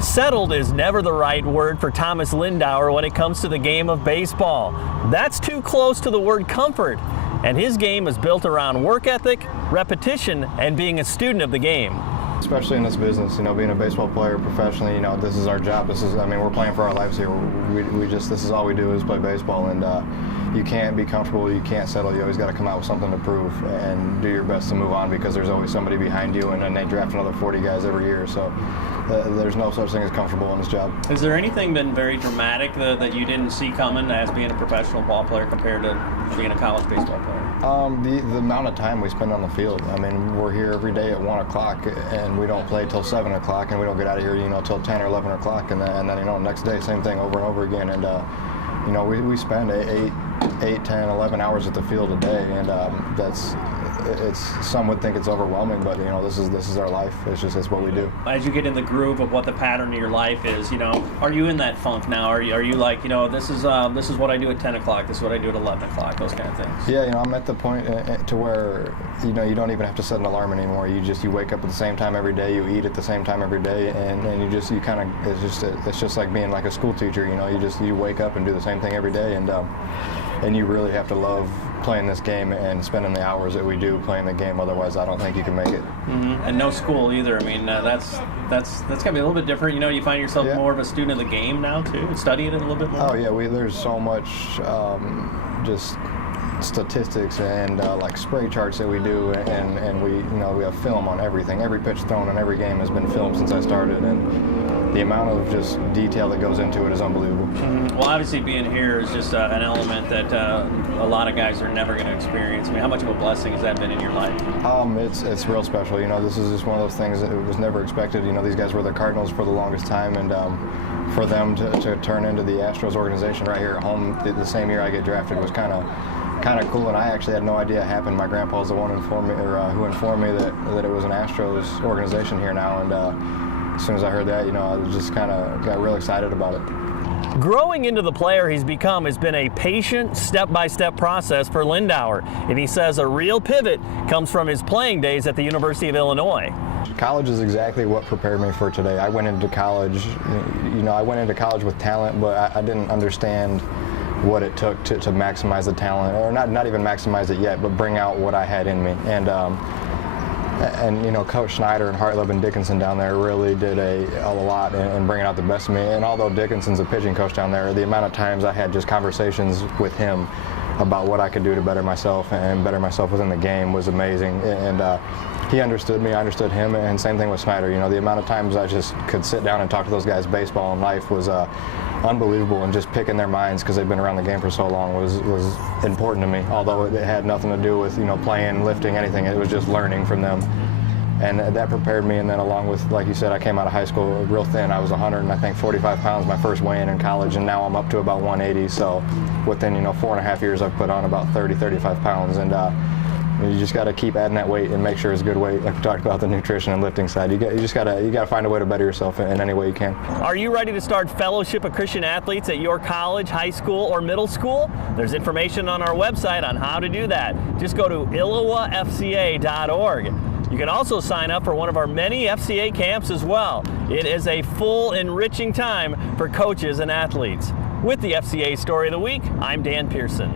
Settled is never the right word for Thomas Lindauer when it comes to the game of baseball. That's too close to the word comfort, and his game is built around work ethic, repetition, and being a student of the game. Especially in this business, being a baseball player professionally, this is our job. We're playing for our lives here. This is all we do is play baseball, and you can't be comfortable, you can't settle. You always got to come out with something to prove and do your best to move on, because there's always somebody behind you, and then they draft another 40 guys every year. So there's no such thing as comfortable in this job. Has there anything been very dramatic that you didn't see coming as being a professional ball player compared to being a college baseball player? The amount of time we spend on the field. We're here every day at 1 o'clock, and we don't play till 7 o'clock, and we don't get out of here, till 10 or 11 o'clock, and then next day, same thing over and over again. And we spend 8, 10, 11 hours at the field a day, and some would think it's overwhelming, but this is our life. It's what we do. As you get in the groove of what the pattern of your life is, are you in that funk now? Are you like, this is what I do at 10 o'clock, this is what I do at 11 o'clock, those kind of things? Yeah, I'm at the point to where you don't even have to set an alarm anymore. You wake up at the same time every day, you eat at the same time every day, and it's just like being like a school teacher. You wake up and do the same thing every day, and you really have to love playing this game and spending the hours that we do playing the game. Otherwise, I don't think you can make it. Mm-hmm. And no school either. That's gotta be a little bit different. You find yourself more of a student of the game now too, and studying it a little bit more. Oh yeah, there's so much just statistics and like spray charts that we do, and we have film on everything. Every pitch thrown in every game has been filmed since I started, and the amount of just detail that goes into it is unbelievable. Mm-hmm. Well, obviously being here is just an element that a lot of guys are never going to experience. How much of a blessing has that been in your life? It's real special. This is just one of those things that was never expected. These guys were the Cardinals for the longest time, and for them to turn into the Astros organization right here at home the same year I get drafted was kind of cool, and I actually had no idea it happened. My grandpa's the one who informed me that it was an Astros organization here now, and as soon as I heard that, I just got real excited about it. Growing into the player he's become has been a patient, step-by-step process for Lindauer, and he says a real pivot comes from his playing days at the University of Illinois. College is exactly what prepared me for today. I went into college, with talent, but I didn't understand what it took to maximize the talent, or not even maximize it yet, but bring out what I had in me. And Coach Schneider and Hartleb and Dickinson down there really did a lot in bringing out the best of me. And although Dickinson's a pitching coach down there, the amount of times I had just conversations with him about what I could do to better myself and better myself within the game was amazing. And he understood me, I understood him, and same thing with Schneider. The amount of times I just could sit down and talk to those guys baseball and life was unbelievable, and just picking their minds because they've been around the game for so long was important to me, although it had nothing to do with playing, lifting, anything. It was just learning from them, and that prepared me. And then along with, like you said, I came out of high school real thin. I was 145 pounds my first weigh-in in college, and now I'm up to about 180. So within 4.5 years I've put on about 35 pounds, and you just got to keep adding that weight and make sure it's good weight. Like we talked about the nutrition and lifting side, you got to find a way to better yourself in any way you can. Are you ready to start Fellowship of Christian Athletes at your college, high school, or middle school? There's information on our website on how to do that. Just go to ILLOWAFCA.org. You can also sign up for one of our many FCA camps as well. It is a full, enriching time for coaches and athletes. With the FCA Story of the Week, I'm Dan Pearson.